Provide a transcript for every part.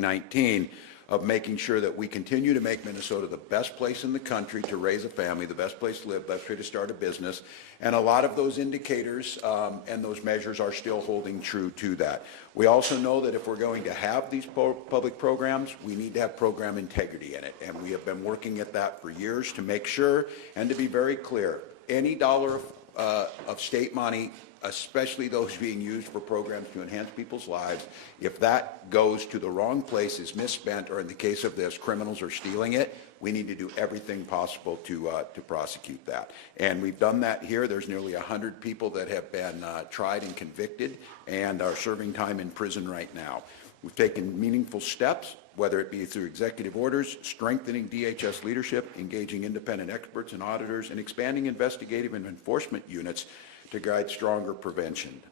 2019 of making sure that we continue to make Minnesota the best place in the country to raise a family, the best place to live, best way to start a business. And a lot of those indicators and those measures are still holding true to that. We also know that if we're going to have these public programs, we need to have program integrity in it. And we have been working at that for years to make sure, and to be very clear, any dollar of state money, especially those being used for programs to enhance people's lives, if that goes to the wrong place, is misspent, or in the case of this, criminals are stealing it, we need to do everything possible to prosecute that. And we've done that here. There's nearly 100 people that have been tried and convicted and are serving time in prison right now. We've taken meaningful steps, whether it be through executive orders, strengthening DHS leadership, engaging independent experts and auditors, and expanding investigative and enforcement units to guide stronger prevention.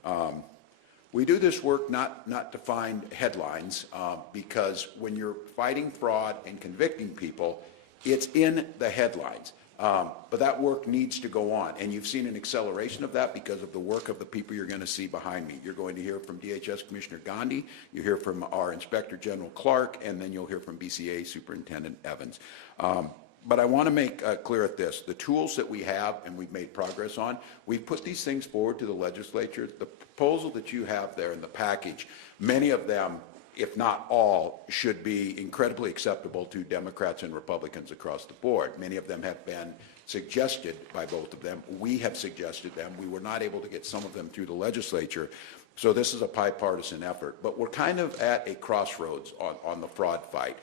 We do this work not to find headlines, because when you're fighting fraud and convicting people, it's in the headlines. But that work needs to go on, and you've seen an acceleration of that because of the work of the people you're going to see behind me. You're going to hear from DHS Commissioner Gandhi, you hear from our Inspector General Clark, and then you'll hear from BCA Superintendent Evans. But I want to make clear at this, the tools that we have and we've made progress on, we've put these things forward to the legislature. The proposal that you have there in the package, many of them, if not all, should be incredibly acceptable to Democrats and Republicans across the board. Many of them have been suggested by both of them. We have suggested them. We were not able to get some of them through the legislature. So this is a bipartisan effort. But we're kind of at a crossroads on the fraud fight.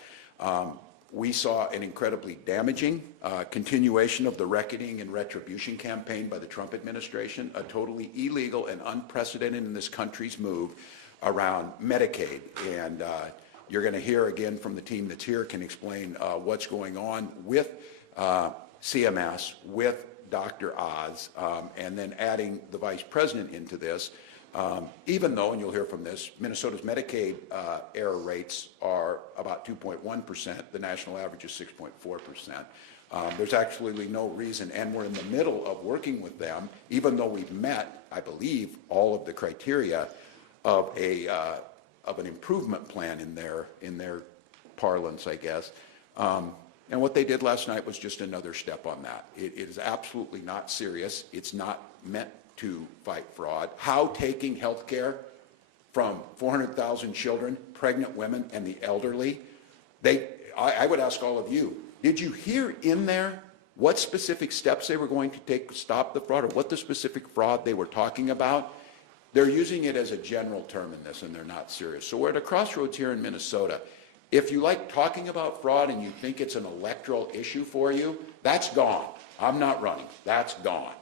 We saw an incredibly damaging continuation of the reckoning and retribution campaign by the Trump administration, a totally illegal and unprecedented in this country's move around Medicaid. And you're going to hear again from the team that's here can explain what's going on with CMS, with Dr. Oz, and then adding the vice president into this. Even though, and you'll hear from this, Minnesota's Medicaid error rates are about 2.1%, the national average is 6.4%. There's actually no reason, and we're in the middle of working with them, even though we've met, I believe, all of the criteria of an improvement plan in their parlance, I guess. And what they did last night was just another step on that. It is absolutely not serious. It's not meant to fight fraud. How taking health care from 400,000 children, pregnant women, and the elderly, I would ask all of you, did you hear in there what specific steps they were going to take to stop the fraud, or what the specific fraud they were talking about? They're using it as a general term in this, and they're not serious. So we're at a crossroads here in Minnesota. If you like talking about fraud and you think it's an electoral issue for you, that's gone. I'm not running. That's gone.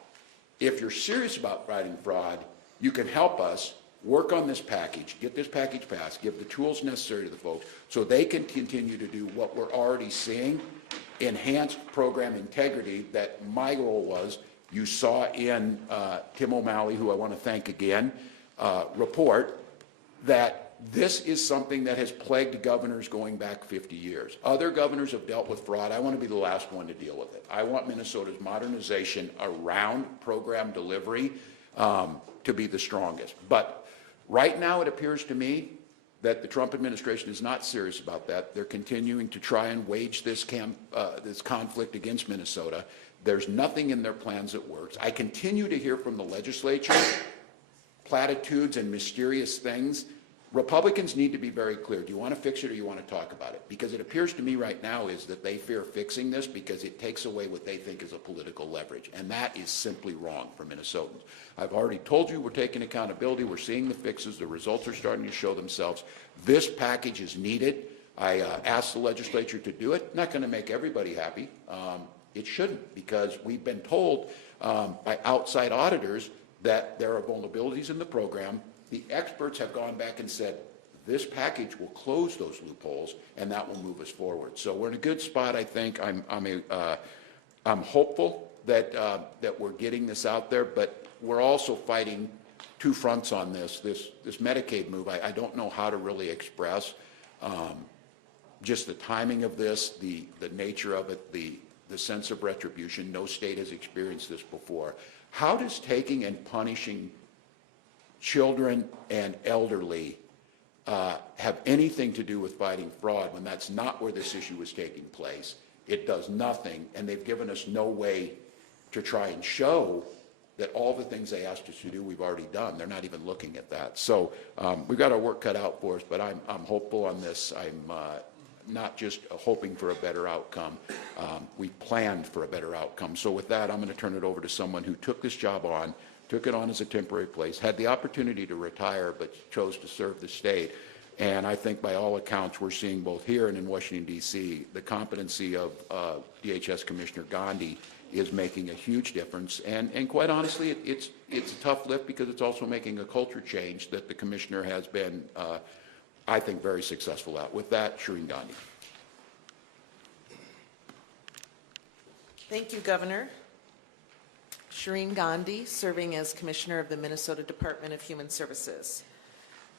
If you're serious about fighting fraud, you can help us work on this package, get this package passed, give the tools necessary to the folks so they can continue to do what we're already seeing, enhanced program integrity that my role was. You saw in Tim O'Malley, who I want to thank again, report that this is something that has plagued governors going back 50 years. Other governors have dealt with fraud. I want to be the last one to deal with it. I want Minnesota's modernization around program delivery to be the strongest. But right now it appears to me that the Trump administration is not serious about that. They're continuing to try and wage this conflict against Minnesota. There's nothing in their plans that works. I continue to hear from the legislature platitudes and mysterious things. Republicans need to be very clear. Do you want to fix it or you want to talk about it? Because it appears to me right now is that they fear fixing this because it takes away what they think is a political leverage. And that is simply wrong for Minnesotans. I've already told you we're taking accountability. We're seeing the fixes. The results are starting to show themselves. This package is needed. I asked the legislature to do it. Not going to make everybody happy. It shouldn't, because we've been told by outside auditors that there are vulnerabilities in the program. The experts have gone back and said, this package will close those loopholes, and that will move us forward. So we're in a good spot, I think. I'm hopeful that we're getting this out there, but we're also fighting two fronts on this. This Medicaid move, I don't know how to really express just the timing of this, the nature of it, the sense of retribution. No state has experienced this before. How does taking and punishing children and elderly have anything to do with fighting fraud when that's not where this issue is taking place. It does nothing, and they've given us no way to try and show that all the things they asked us to do we've already done. They're not even looking at that. So we've got our work cut out for us, but I'm hopeful on this. I'm not just hoping for a better outcome. We planned for a better outcome. So with that, I'm going to turn it over to someone who took this job on, took it on as a temporary place, had the opportunity to retire, but chose to serve the state. And I think by all accounts, we're seeing both here and in Washington, D.C., the competency of DHS Commissioner Gandhi is making a huge difference. And quite honestly, it's a tough lift because it's also making a culture change that the commissioner has been, I think, very successful at. With that, Shireen Gandhi. Thank you, Governor. Shireen Gandhi, serving as Commissioner of the Minnesota Department of Human Services.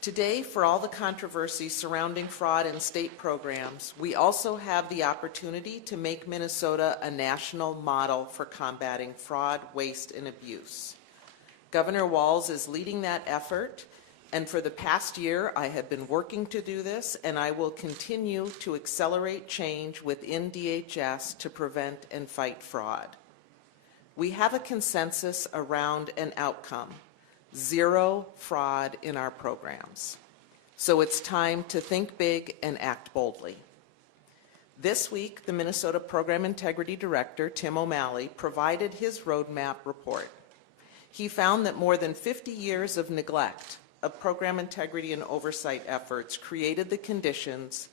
Today, for all the controversy surrounding fraud in state programs, we also have the opportunity to make Minnesota a national model for combating fraud, waste, and abuse. Governor Walz is leading that effort, and for the past year, I have been working to do this, and I will continue to accelerate change within DHS to prevent and fight fraud. We have a consensus around an outcome: zero fraud in our programs. So it's time to think big and act boldly. This week, the Minnesota Program Integrity Director, Tim O'Malley, provided his roadmap report. He found that more than 50 years of neglect of program integrity and oversight efforts created the conditions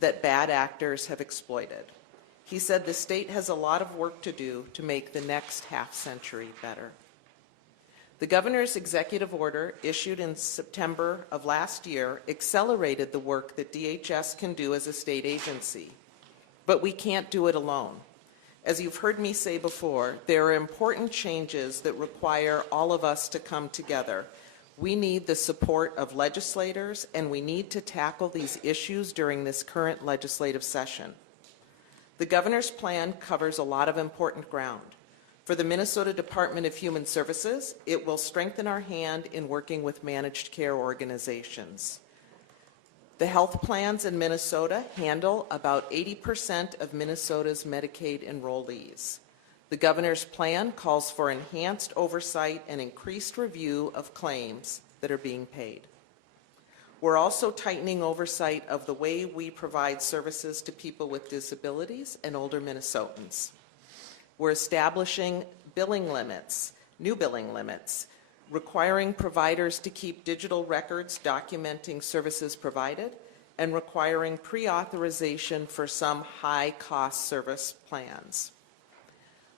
that bad actors have exploited. He said the state has a lot of work to do to make the next half-century better. The governor's executive order, issued in September of last year, accelerated the work that DHS can do as a state agency. But we can't do it alone. As you've heard me say before, there are important changes that require all of us to come together. We need the support of legislators, and we need to tackle these issues during this current legislative session. The governor's plan covers a lot of important ground. For the Minnesota Department of Human Services, it will strengthen our hand in working with managed care organizations. The health plans in Minnesota handle about 80% of Minnesota's Medicaid enrollees. The governor's plan calls for enhanced oversight and increased review of claims that are being paid. We're also tightening oversight of the way we provide services to people with disabilities and older Minnesotans. We're establishing billing limits, new billing limits, requiring providers to keep digital records documenting services provided, and requiring pre-authorization for some high-cost service plans.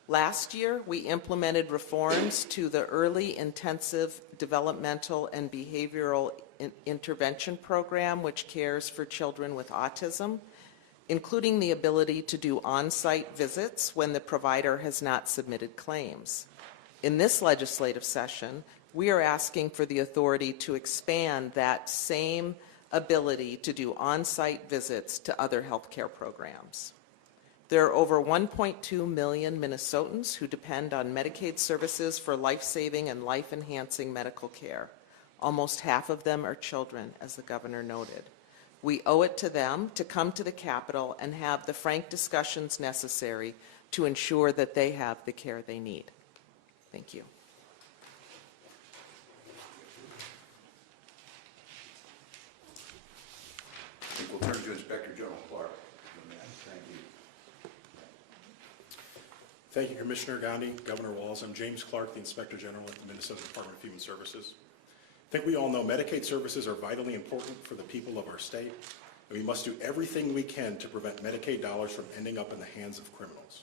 Last year, we implemented reforms to the Early Intensive Developmental and Behavioral Intervention Program, which cares for children with autism, including the ability to do on-site visits when the provider has not submitted claims. In this legislative session, we are asking for the authority to expand that same ability to do on-site visits to other healthcare programs. There are over 1.2 million Minnesotans who depend on Medicaid services for life-saving and life-enhancing medical care. Almost half of them are children, as the governor noted. We owe it to them to come to the Capitol and have the frank discussions necessary to ensure that they have the care they need. Thank you. I think we'll turn to Inspector General Clark. Thank you. Thank you, Commissioner Gandhi, Governor Walz. I'm James Clark, the Inspector General at the Minnesota Department of Human Services. I think we all know Medicaid services are vitally important for the people of our state, and we must do everything we can to prevent Medicaid dollars from ending up in the hands of criminals.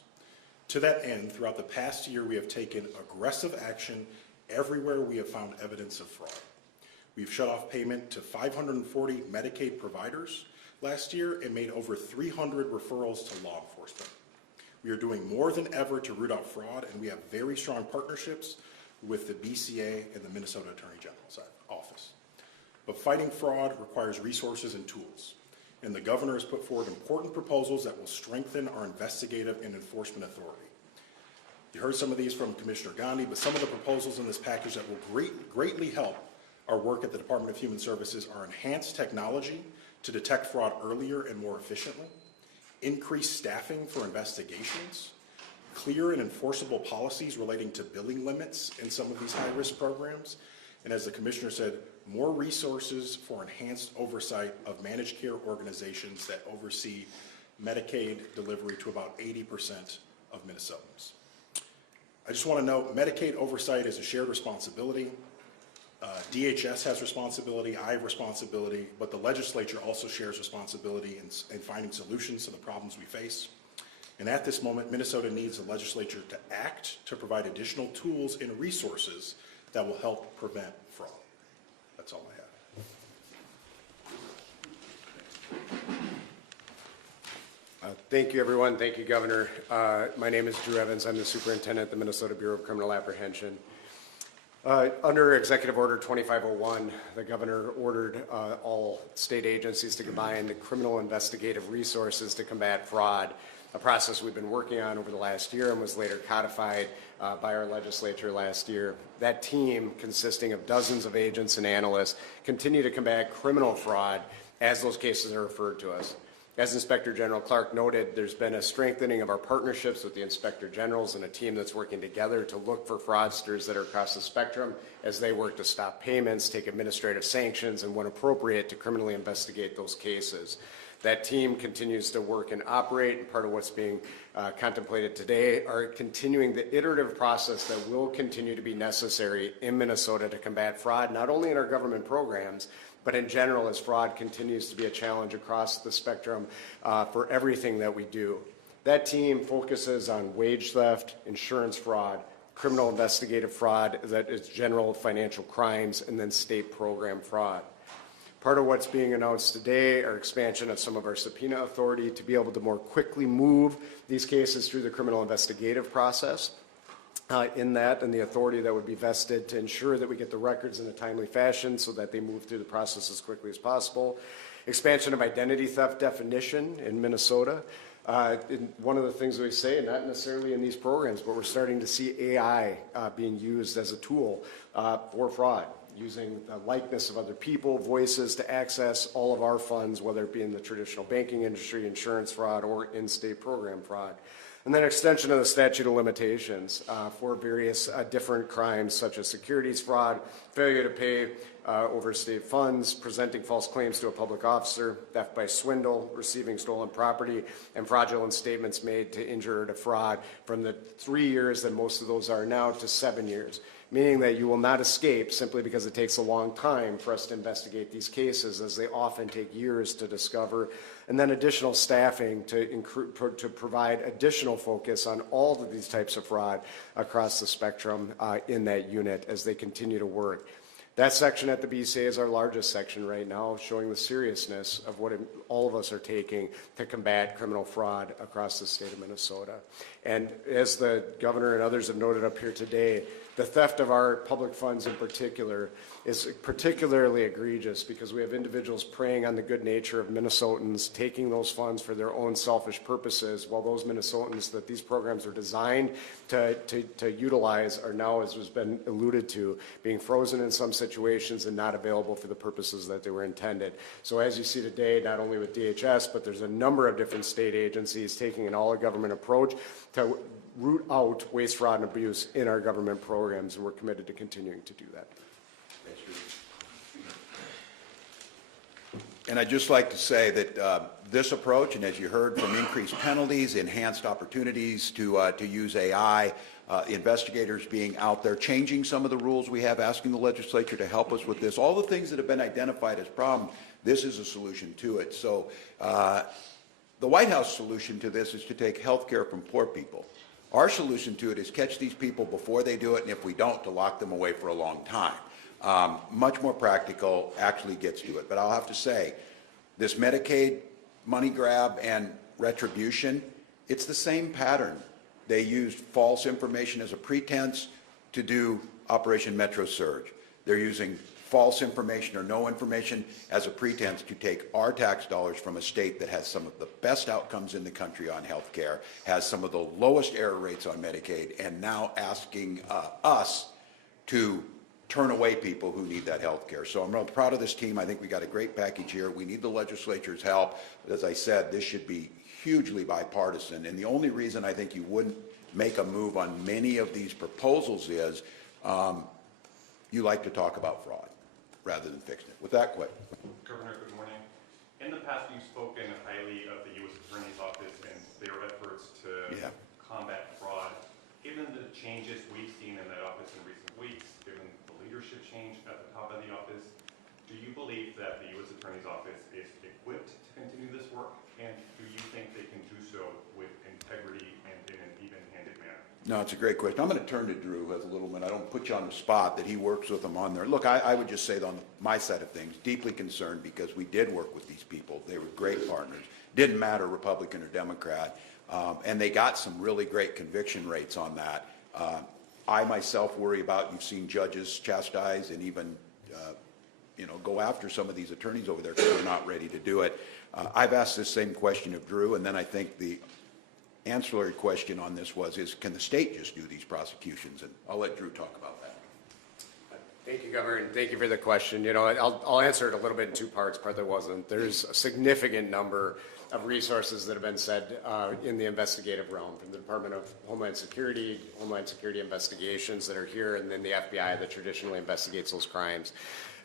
To that end, throughout the past year, we have taken aggressive action everywhere we have found evidence of fraud. We've shut off payment to 540 Medicaid providers last year and made over 300 referrals to law enforcement. We are doing more than ever to root out fraud, and we have very strong partnerships with the BCA and the Minnesota Attorney General's office. But fighting fraud requires resources and tools, and the governor has put forward important proposals that will strengthen our investigative and enforcement authority. You heard some of these from Commissioner Gandhi, but some of the proposals in this package that will greatly help Our work at the Department of Human Services are enhanced technology to detect fraud earlier and more efficiently, increased staffing for investigations, clear and enforceable policies relating to billing limits in some of these high-risk programs, and as the Commissioner said, more resources for enhanced oversight of managed care organizations that oversee Medicaid delivery to about 80% of Minnesotans. I just want to note, Medicaid oversight is a shared responsibility. DHS has responsibility, I have responsibility, but the legislature also shares responsibility in finding solutions to the problems we face. And at this moment, Minnesota needs the legislature to act to provide additional tools and resources that will help prevent fraud. That's all I have. Thank you, everyone. Thank you, Governor. My name is Drew Evans. I'm the superintendent at the Minnesota Bureau of Criminal Apprehension. Under Executive Order 2501, the governor ordered all state agencies to combine the criminal investigative resources to combat fraud, a process we've been working on over the last year and was later codified by our legislature last year. That team, consisting of dozens of agents and analysts, continue to combat criminal fraud as those cases are referred to us. As Inspector General Clark noted, there's been a strengthening of our partnerships with the Inspector Generals and a team that's working together to look for fraudsters that are across the spectrum as they work to stop payments, take administrative sanctions, and when appropriate, to criminally investigate those cases. That team continues to work and operate, and part of what's being contemplated today are continuing the iterative process that will continue to be necessary in Minnesota to combat fraud, not only in our government programs, but in general, as fraud continues to be a challenge across the spectrum for everything that we do. That team focuses on wage theft, insurance fraud, criminal investigative fraud, that is general financial crimes, and then state program fraud. Part of what's being announced today are expansion of some of our subpoena authority to be able to more quickly move these cases through the criminal investigative process. In that, and the authority that would be vested to ensure that we get the records in a timely fashion so that they move through the process as quickly as possible. Expansion of identity theft definition in Minnesota. One of the things we say, not necessarily in these programs, but we're starting to see AI being used as a tool for fraud, using the likeness of other people, voices to access all of our funds, whether it be in the traditional banking industry, insurance fraud, or in-state program fraud. And then extension of the statute of limitations for various different crimes such as securities fraud, failure to pay over state funds, presenting false claims to a public officer, theft by swindle, receiving stolen property, and fraudulent statements made to injure or defraud from the 3 years that most of those are now to 7 years. Meaning that you will not escape simply because it takes a long time for us to investigate these cases, as they often take years to discover. And then additional staffing to provide additional focus on all of these types of fraud across the spectrum in that unit as they continue to work. That section at the BCA is our largest section right now, showing the seriousness of what all of us are taking to combat criminal fraud across the state of Minnesota. And as the governor and others have noted up here today, the theft of our public funds in particular is particularly egregious because we have individuals preying on the good nature of Minnesotans, taking those funds for their own selfish purposes, while those Minnesotans that these programs are designed to utilize are now, as has been alluded to, being frozen in some situations and not available for the purposes that they were intended. So as you see today, not only with DHS, but there's a number of different state agencies taking an all-government approach to root out waste, fraud, and abuse in our government programs, and we're committed to continuing to do that. And I'd just like to say that this approach, and as you heard from increased penalties, enhanced opportunities to use AI, investigators being out there, changing some of the rules we have, asking the legislature to help us with this, all the things that have been identified as problems, this is a solution to it. So the White House solution to this is to take health care from poor people. Our solution to it is catch these people before they do it, and if we don't, to lock them away for a long time. Much more practical, actually gets to it. But I'll have to say, this Medicaid money grab and retribution, it's the same pattern. They used false information as a pretense to do Operation Metro Surge. They're using false information or no information as a pretense to take our tax dollars from a state that has some of the best outcomes in the country on health care, has some of the lowest error rates on Medicaid, and now asking us to turn away people who need that health care. So I'm real proud of this team. I think we got a great package here. We need the legislature's help. As I said, this should be hugely bipartisan. And the only reason I think you wouldn't make a move on many of these proposals is you like to talk about fraud rather than fixing it. With that, quit. Governor, good morning. In the past, you've spoken highly of the U.S. Attorney's Office and their efforts to combat fraud. Given the changes we've seen in that office in recent weeks, given the leadership change at the top of the office, do you believe that the U.S. Attorney's Office is equipped to continue this work? And do you think they can do so with integrity and in an even-handed manner? No, it's a great question. I'm going to turn to Drew as a little bit. I don't put you on the spot that he works with them on there. Look, I would just say on my side of things, deeply concerned because we did work with these people. They were great partners. Didn't matter Republican or Democrat. And they got some really great conviction rates on that. I myself worry about, you've seen judges chastise and even go after some of these attorneys over there because they're not ready to do it. I've asked this same question of Drew, and then I think the ancillary question on this is can the state just do these prosecutions? And I'll let Drew talk about that. Thank you, Governor, and thank you for the question. I'll answer it a little bit in two parts. Part that wasn't. There's a significant number of resources that have been said in the investigative realm, from the Department of Homeland Security investigations that are here, and then the FBI that traditionally investigates those crimes.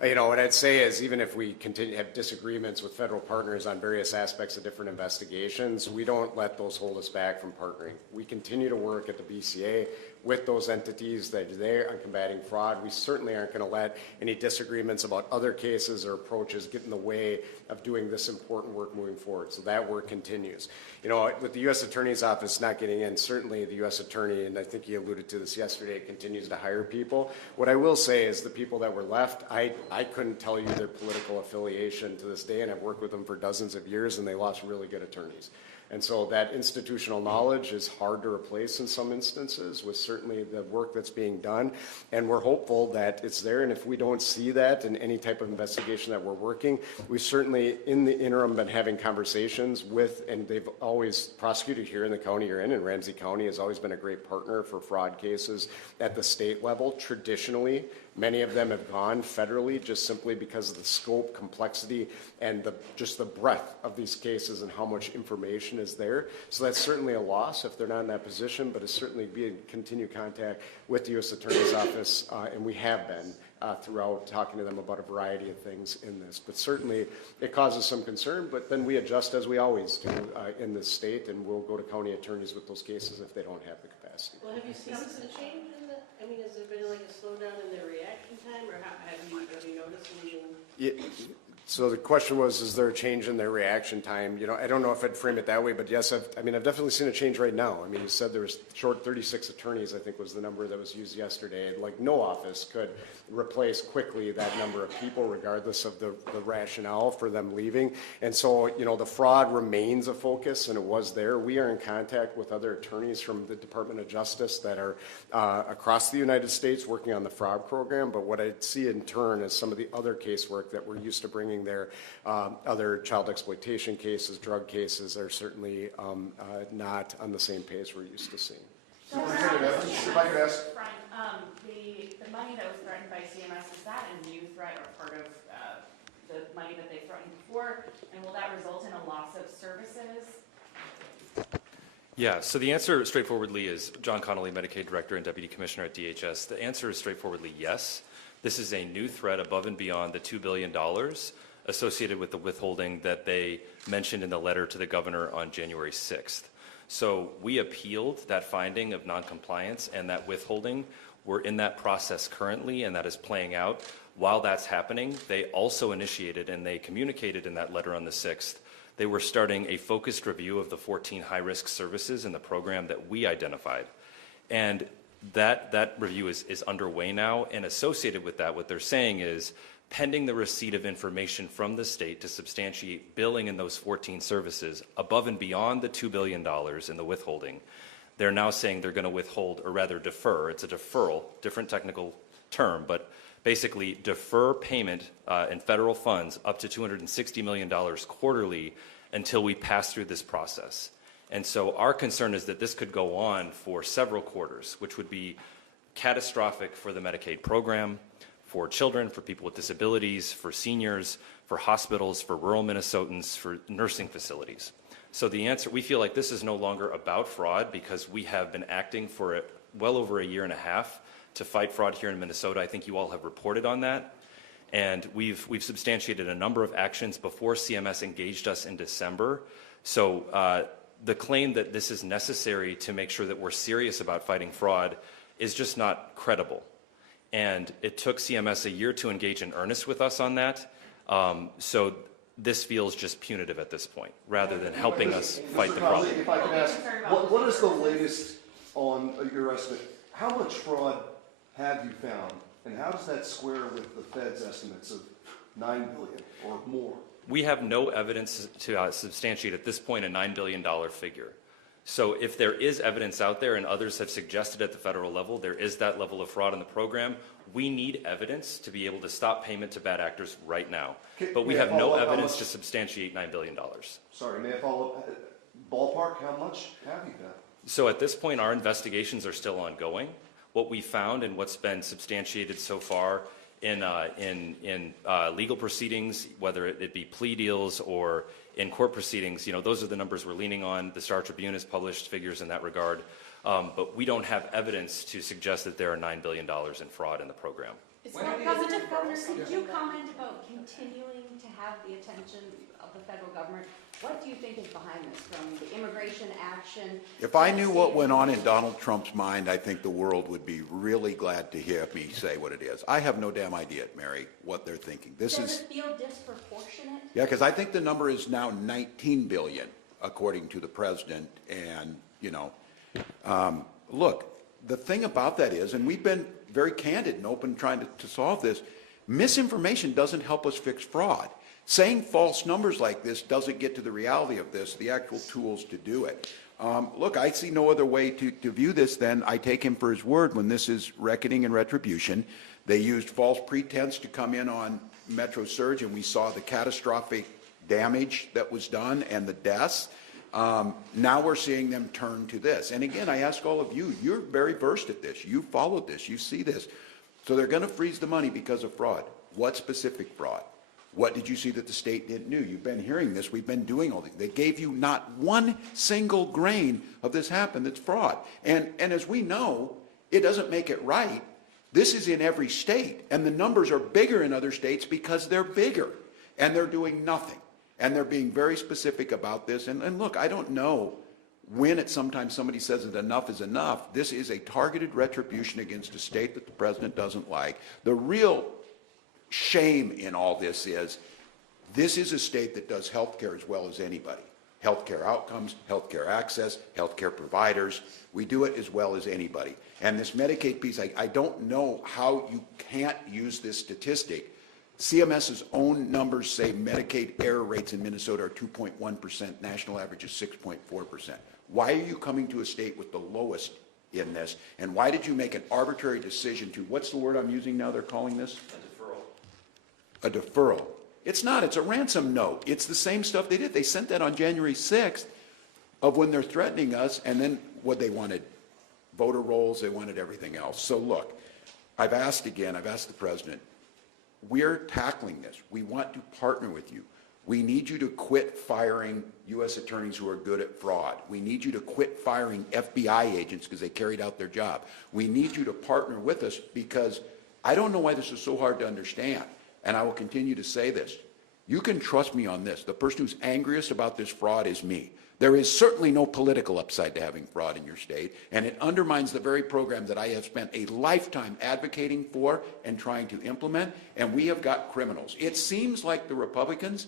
What I'd say is even if we continue to have disagreements with federal partners on various aspects of different investigations, we don't let those hold us back from partnering. We continue to work at the BCA with those entities that are there on combating fraud. We certainly aren't going to let any disagreements about other cases or approaches get in the way of doing this important work moving forward. So that work continues. With the U.S. Attorney's Office not getting in, certainly the U.S. Attorney, and I think he alluded to this yesterday, continues to hire people. What I will say is the people that were left, I couldn't tell you their political affiliation to this day, and I've worked with them for dozens of years, and they lost really good attorneys. And so that institutional knowledge is hard to replace in some instances with certainly the work that's being done. And we're hopeful that it's there. And if we don't see that in any type of investigation that we're working, we've certainly in the interim been having conversations with, and they've always prosecuted here in the county you're in, and Ramsey County has always been a great partner for fraud cases at the state level. Traditionally, many of them have gone federally just simply because of the scope, complexity, and just the breadth of these cases and how much information is there. So that's certainly a loss if they're not in that position, but it's certainly be in continued contact with the U.S. Attorney's Office, and we have been throughout talking to them about a variety of things in this. But certainly it causes some concern, but then we adjust as we always do in this state, and we'll go to county attorneys with those cases if they don't have the capacity. Well, have you seen some change in the, has there been like a slowdown in their reaction time, or have you noticed anything? So the question was, is there a change in their reaction time? I don't know if I'd frame it that way, but yes, I've definitely seen a change right now. You said there was short 36 attorneys, I think was the number that was used yesterday. Like no office could replace quickly that number of people regardless of the rationale for them leaving. And so, the fraud remains a focus, and it was there. We are in contact with other attorneys from the Department of Justice that are across the United States working on the fraud program. But what I see in turn is some of the other casework that we're used to bringing there. Other child exploitation cases, drug cases are certainly not on the same pace we're used to seeing. So if I could ask, the money that was threatened by CMS, is that a new threat or part of the money that they threatened before? And will that result in a loss of services? Yeah, so the answer straightforwardly is John Connolly, Medicaid Director and Deputy Commissioner at DHS. The answer is straightforwardly yes. This is a new threat above and beyond the $2 billion associated with the withholding that they mentioned in the letter to the governor on January 6th. So we appealed that finding of noncompliance and that withholding. We're in that process currently, and that is playing out. While that's happening, they also initiated, and they communicated in that letter on the 6th, they were starting a focused review of the 14 high-risk services in the program that we identified. And that review is underway now, and associated with that, what they're saying is, pending the receipt of information from the state to substantiate billing in those 14 services above and beyond the $2 billion in the withholding, they're now saying they're going to withhold, or rather defer. It's a deferral, different technical term, but basically defer payment in federal funds up to $260 million quarterly until we pass through this process. And so our concern is that this could go on for several quarters, which would be catastrophic for the Medicaid program, for children, for people with disabilities, for seniors, for hospitals, for rural Minnesotans, for nursing facilities. So the answer, we feel like this is no longer about fraud because we have been acting for well over a year and a half to fight fraud here in Minnesota. I think you all have reported on that. And we've substantiated a number of actions before CMS engaged us in December. So the claim that this is necessary to make sure that we're serious about fighting fraud is just not credible. And it took CMS a year to engage in earnest with us on that. So this feels just punitive at this point, rather than helping us fight the problem. If I could ask, what is the latest on your estimate? How much fraud have you found, and how does that square with the Fed's estimates of $9 billion or more? We have no evidence to substantiate at this point a $9 billion figure. So if there is evidence out there, and others have suggested at the federal level, there is that level of fraud in the program, we need evidence to be able to stop payment to bad actors right now. But we have no evidence to substantiate $9 billion. Sorry, may I follow up? Ballpark, how much have you found? So at this point, our investigations are still ongoing. What we found and what's been substantiated so far in legal proceedings, whether it be plea deals or in court proceedings, those are the numbers we're leaning on. The Star Tribune has published figures in that regard, but we don't have evidence to suggest that there are $9 billion in fraud in the program. Positive, Governor, could you comment about continuing to have the attention of the federal government? What do you think is behind this, from the immigration action? If I knew what went on in Donald Trump's mind, I think the world would be really glad to hear me say what it is. I have no damn idea, Mary, what they're thinking. Does it feel disproportionate? Yeah, because I think the number is now 19 billion, according to the president. And, look, the thing about that is, and we've been very candid and open trying to solve this, misinformation doesn't help us fix fraud. Saying false numbers like this doesn't get to the reality of this, the actual tools to do it. Look, I see no other way to view this than I take him for his word when this is reckoning and retribution. They used false pretense to come in on Metro Surge, and we saw the catastrophic damage that was done and the deaths. Now we're seeing them turn to this. And again, I ask all of you, you're very versed at this. You followed this. You see this. So they're going to freeze the money because of fraud. What specific fraud? What did you see that the state didn't do? You've been hearing this. We've been doing all these. They gave you not one single grain of this happened that's fraud. And as we know, it doesn't make it right. This is in every state. And the numbers are bigger in other states because they're bigger. And they're doing nothing. And they're being very specific about this. And look, I don't know when sometimes somebody says that enough is enough. This is a targeted retribution against a state that the president doesn't like. The real shame in all this is a state that does health care as well as anybody. Health care outcomes, health care access, health care providers. We do it as well as anybody. And this Medicaid piece, I don't know how you can't use this statistic. CMS's own numbers say Medicaid error rates in Minnesota are 2.1%, national average is 6.4%. Why are you coming to a state with the lowest in this? And why did you make an arbitrary decision to, what's the word I'm using now they're calling this? A deferral. It's not. It's a ransom note. It's the same stuff they did. They sent that on January 6th of when they're threatening us, and then what they wanted, voter rolls, they wanted everything else. So look, I've asked the president, we're tackling this. We want to partner with you. We need you to quit firing U.S. attorneys who are good at fraud. We need you to quit firing FBI agents because they carried out their job. We need you to partner with us because I don't know why this is so hard to understand. And I will continue to say this. You can trust me on this. The person who's angriest about this fraud is me. There is certainly no political upside to having fraud in your state, and it undermines the very program that I have spent a lifetime advocating for and trying to implement, and we have got criminals. It seems like the Republicans,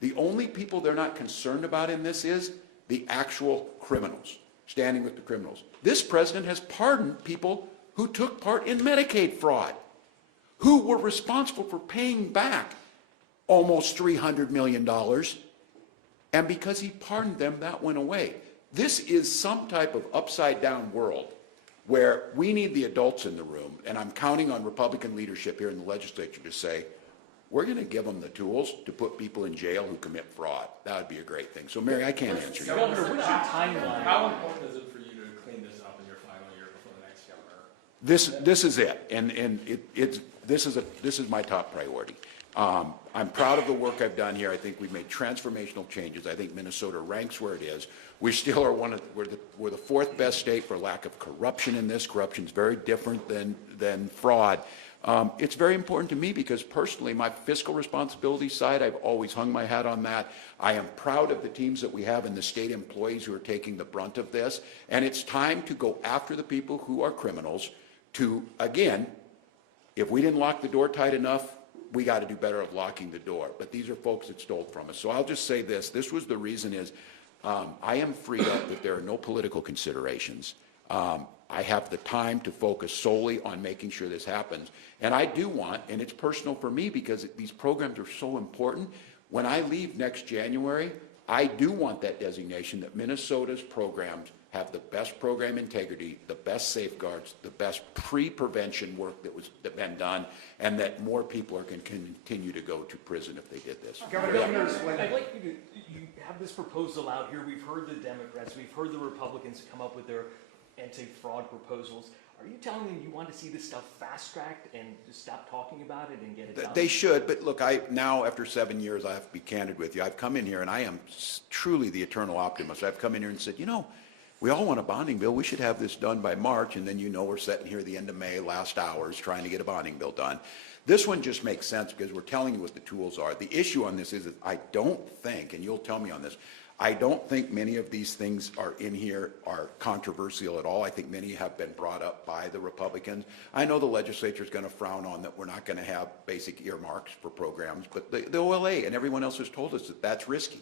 the only people they're not concerned about in this is the actual criminals, standing with the criminals. This president has pardoned people who took part in Medicaid fraud, who were responsible for paying back almost $300 million, and because he pardoned them, that went away. This is some type of upside-down world where we need the adults in the room, and I'm counting on Republican leadership here in the legislature to say, we're going to give them the tools to put people in jail who commit fraud. That would be a great thing. So, Mary, I can't answer you. Governor, what's your timeline? How important is it for you to clean this up in your final year before the next governor? This is it, and this is my top priority. I'm proud of the work I've done here. I think we've made transformational changes. I think Minnesota ranks where it is. We still are we're the fourth best state for lack of corruption in this. Corruption is very different than fraud. It's very important to me because personally, my fiscal responsibility side, I've always hung my hat on that. I am proud of the teams that we have and the state employees who are taking the brunt of this. And it's time to go after the people who are criminals to, again, if we didn't lock the door tight enough, we got to do better at locking the door. But these are folks that stole from us. So I'll just say this. This was the reason is I am freed up that there are no political considerations. I have the time to focus solely on making sure this happens. And I do want, and it's personal for me because these programs are so important, when I leave next January, I do want that designation that Minnesota's programs have the best program integrity, the best safeguards, the best pre-prevention work that's been done, and that more people can continue to go to prison if they did this. Governor, I'd like you have this proposal out here. We've heard the Democrats, we've heard the Republicans come up with their anti-fraud proposals. Are you telling them you want to see this stuff fast-tracked and just stop talking about it and get it done? They should, but look, now after 7 years, I have to be candid with you. I've come in here, and I am truly the eternal optimist. I've come in here and said, you know, we all want a bonding bill. We should have this done by March, and then we're sitting here at the end of May, last hours, trying to get a bonding bill done. This one just makes sense because we're telling you what the tools are. The issue on this is that I don't think, and you'll tell me on this, I don't think many of these things are in here are controversial at all. I think many have been brought up by the Republicans. I know the legislature is going to frown on that we're not going to have basic earmarks for programs, but the OLA and everyone else has told us that that's risky.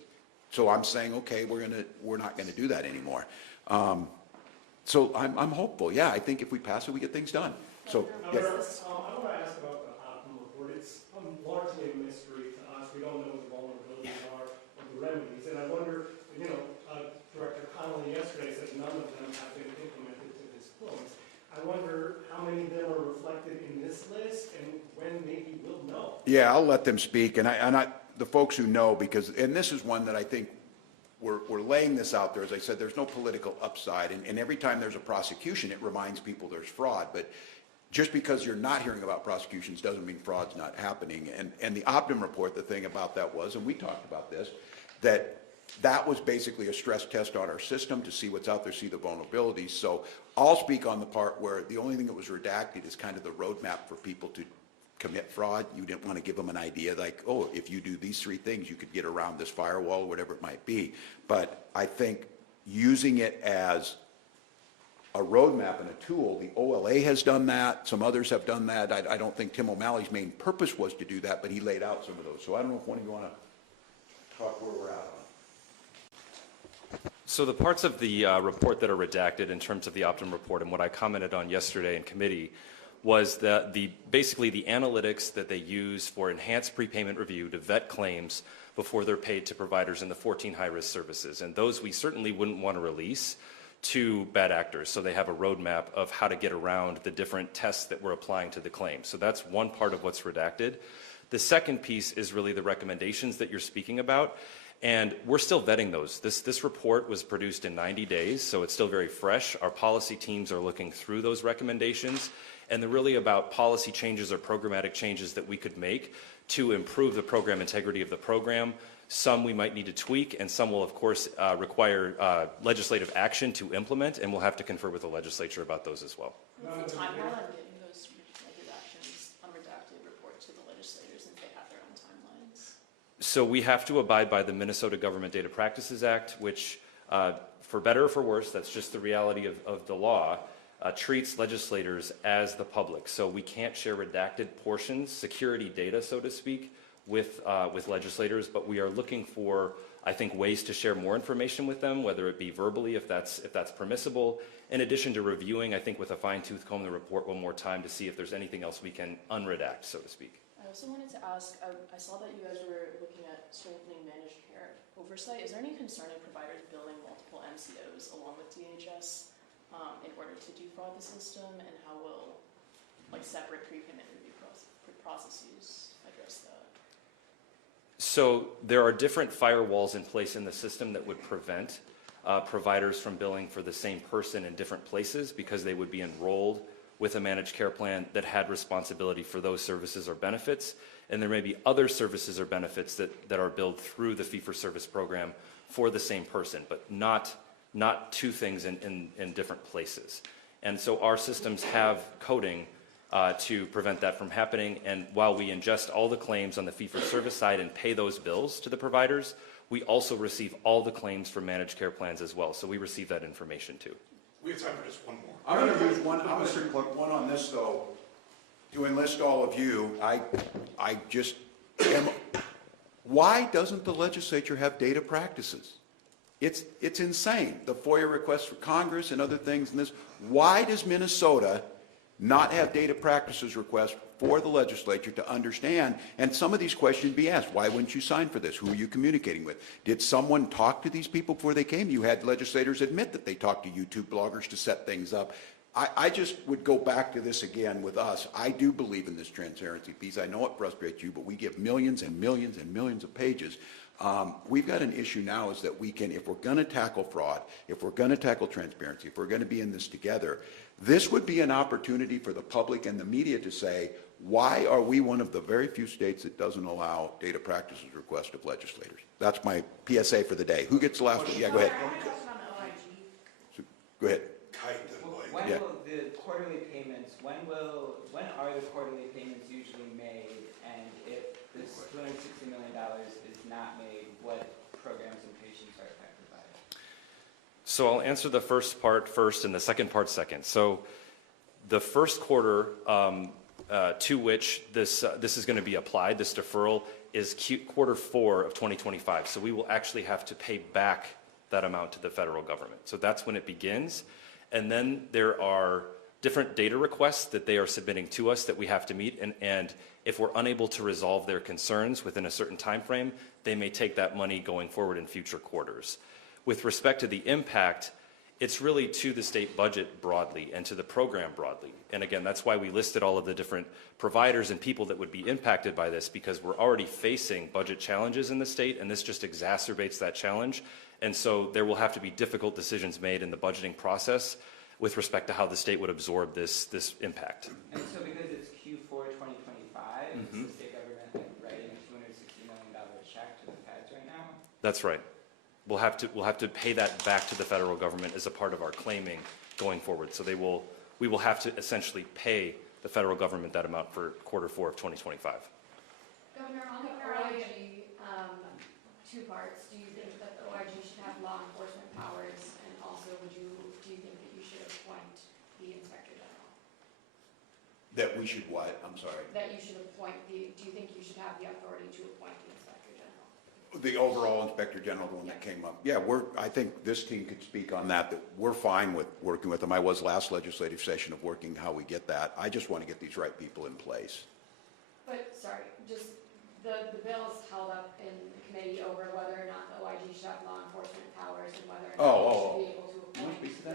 So I'm saying, okay, we're not going to do that anymore. So I'm hopeful. Yeah, I think if we pass it, we get things done. So yes. I want to ask about the outcome report. It's largely a mystery to us. We don't know what the vulnerabilities are of the remedies. And I wonder, Director Connolly yesterday said none of them have been implemented to this point. I wonder how many of them are reflected in this list and when maybe we'll know. Yeah, I'll let them speak. And the folks who know, and this is one that I think we're laying this out there. As I said, there's no political upside. And every time there's a prosecution, it reminds people there's fraud. But just because you're not hearing about prosecutions doesn't mean fraud's not happening. And the Optum report, the thing about that was, and we talked about this, that was basically a stress test on our system to see what's out there, see the vulnerabilities. So I'll speak on the part where the only thing that was redacted is kind of the roadmap for people to commit fraud. You didn't want to give them an idea like, oh, if you do these 3 things, you could get around this firewall, whatever it might be. But I think using it as a roadmap and a tool, the OLA has done that. Some others have done that. I don't think Tim O'Malley's main purpose was to do that, but he laid out some of those. So I don't know if one of you want to talk where we're at on. So the parts of the report that are redacted in terms of the Optum report and what I commented on yesterday in committee was that basically the analytics that they use for enhanced prepayment review to vet claims before they're paid to providers in the 14 high-risk services. And those we certainly wouldn't want to release to bad actors. So they have a roadmap of how to get around the different tests that we're applying to the claim. So that's one part of what's redacted. The second piece is really the recommendations that you're speaking about. And we're still vetting those. This report was produced in 90 days, so it's still very fresh. Our policy teams are looking through those recommendations, and they're really about policy changes or programmatic changes that we could make to improve the program integrity of the program. Some we might need to tweak, and some will, of course, require legislative action to implement, and we'll have to confer with the legislature about those as well. What's the timeline on getting those redactions, unredacted report to the legislators if they have their own timelines? So we have to abide by the Minnesota Government Data Practices Act, which, for better or for worse, that's just the reality of the law, treats legislators as the public. So we can't share redacted portions, security data, so to speak, with legislators, but we are looking for, I think, ways to share more information with them, whether it be verbally, if that's permissible, in addition to reviewing, I think, with a fine-tooth comb the report one more time to see if there's anything else we can unredact, so to speak. I also wanted to ask, I saw that you guys were looking at strengthening managed care oversight. Is there any concern in providers billing multiple MCOs along with DHS in order to defraud the system, and how will separate prepayment review processes address that? So there are different firewalls in place in the system that would prevent providers from billing for the same person in different places because they would be enrolled with a managed care plan that had responsibility for those services or benefits, and there may be other services or benefits that are billed through the fee-for-service program for the same person, but not two things in different places. And so our systems have coding to prevent that from happening, and while we ingest all the claims on the fee-for-service side and pay those bills to the providers, we also receive all the claims from managed care plans as well, so we receive that information too. We have time for just one more. I'm going to use one on this, though, to enlist all of you. I just am, why doesn't the legislature have data practices? It's insane. The FOIA requests for Congress and other things in this. Why does Minnesota not have data practices requests for the legislature to understand, and some of these questions be asked? Why wouldn't you sign for this? Who are you communicating with? Did someone talk to these people before they came? You had legislators admit that they talked to YouTube bloggers to set things up. I just would go back to this again with us. I do believe in this transparency piece. I know it frustrates you, but we give millions and millions and millions of pages. We've got an issue now is that we can, if we're going to tackle fraud, if we're going to tackle transparency, if we're going to be in this together, this would be an opportunity for the public and the media to say, why are we one of the very few states that doesn't allow data practices requests of legislators? That's my PSA for the day. Who gets the last one? Yeah, go ahead. Go ahead. When Yeah. will the quarterly payments, when are the quarterly payments usually made? And if this $260 million is not made, what programs and patients are affected by it? So I'll answer the first part first and the second part second. So the first quarter to which this is going to be applied, this deferral, is quarter 4 of 2025. So we will actually have to pay back that amount to the federal government. So that's when it begins. And then there are different data requests that they are submitting to us that we have to meet. And if we're unable to resolve their concerns within a certain time frame, they may take that money going forward in future quarters. With respect to the impact, it's really to the state budget broadly and to the program broadly. And again, that's why we listed all of the different providers and people that would be impacted by this, because we're already facing budget challenges in the state, and this just exacerbates that challenge. And so there will have to be difficult decisions made in the budgeting process with respect to how the state would absorb this impact. And so because it's Q4 2025, is the state government writing a $260 million check to the feds right now? That's right. We'll have to pay that back to the federal government as a part of our claiming going forward. So we will have to essentially pay the federal government that amount for quarter 4 of 2025. Governor, on the OIG, 2 parts. Do you think that the OIG should have law enforcement powers? And also, do you think that you should appoint the Inspector General? That we should what? I'm sorry. That you should appoint do you think you should have the authority to appoint the Inspector General? The overall Inspector General, the one that came up. Yeah, I think this team could speak on that we're fine with working with them. I was last legislative session of working how we get that. I just want to get these right people in place. But, sorry, just the bill's held up in the committee over whether or not the OIG should have law enforcement powers and whether or not they should be able to appoint the...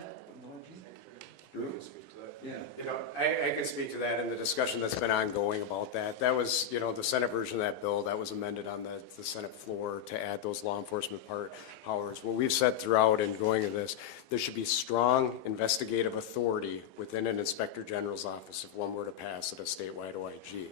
Yeah. You know, I can speak to that in the discussion that's been ongoing about that. That was, the Senate version of that bill that was amended on the Senate floor to add those law enforcement powers. What we've said throughout and going to this, there should be strong investigative authority within an Inspector General's office if one were to pass at a statewide OIG.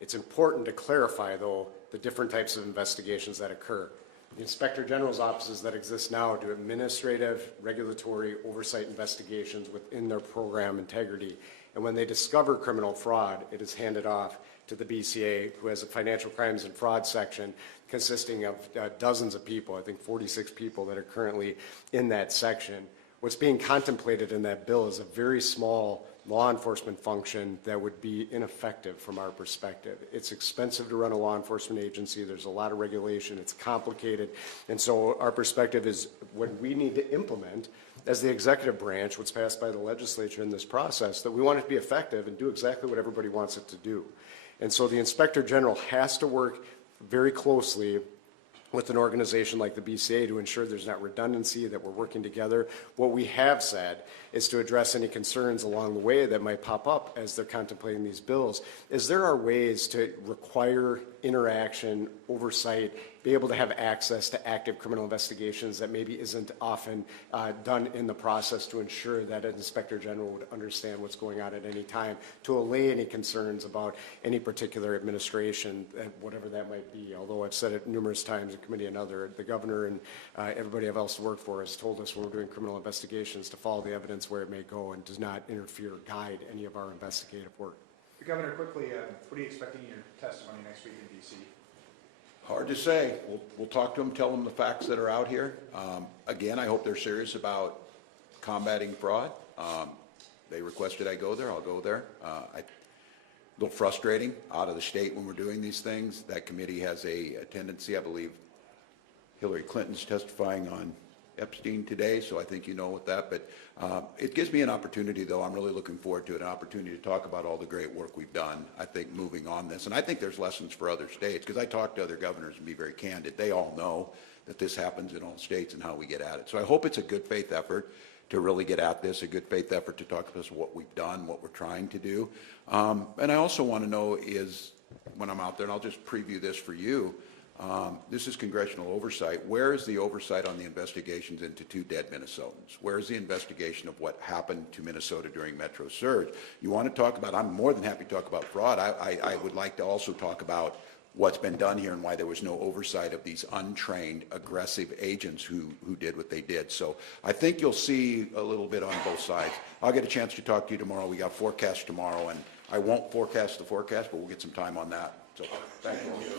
It's important to clarify, though, the different types of investigations that occur. The Inspector General's offices that exist now do administrative, regulatory, oversight investigations within their program integrity. And when they discover criminal fraud, it is handed off to the BCA, who has a financial crimes and fraud section consisting of dozens of people, I think 46 people that are currently in that section. What's being contemplated in that bill is a very small law enforcement function that would be ineffective from our perspective. It's expensive to run a law enforcement agency. There's a lot of regulation. It's complicated. And so our perspective is when we need to implement, as the executive branch, what's passed by the legislature in this process, that we want it to be effective and do exactly what everybody wants it to do. And so the Inspector General has to work very closely with an organization like the BCA to ensure there's not redundancy, that we're working together. What we have said is to address any concerns along the way that might pop up as they're contemplating these bills, is there are ways to require interaction, oversight be able to have access to active criminal investigations that maybe isn't often done in the process, to ensure that an Inspector General would understand what's going on at any time, to allay any concerns about any particular administration, whatever that might be. Although I've said it numerous times in committee and other, the governor and everybody I've else worked for has told us when we're doing criminal investigations to follow the evidence where it may go and does not interfere or guide any of our investigative work. Governor, quickly, what are you expecting in your testimony next week in D.C.? Hard to say. We'll talk to them, tell them the facts that are out here. Again, I hope they're serious about combating fraud. They requested I go there, I'll go there. A little frustrating out of the state when we're doing these things. That committee has a tendency, I believe, Hillary Clinton's testifying on Epstein today, so I think you know with that. But it gives me an opportunity, though. I'm really looking forward to it, an opportunity to talk about all the great work we've done, I think, moving on this. And I think there's lessons for other states, because I talk to other governors and be very candid. They all know that this happens in all states and how we get at it. So I hope it's a good faith effort to really get at this, a good faith effort to talk to us what we've done, what we're trying to do. And I also want to know is, when I'm out there, and I'll just preview this for you, this is congressional oversight. Where is the oversight on the investigations into 2 dead Minnesotans? Where is the investigation of what happened to Minnesota during Metro Surge? You want to talk about, I'm more than happy to talk about fraud. I would like to also talk about what's been done here and why there was no oversight of these untrained, aggressive agents who did what they did. So I think you'll see a little bit on both sides. I'll get a chance to talk to you tomorrow. We got forecast tomorrow, and I won't forecast the forecast, but we'll get some time on that. So thank you.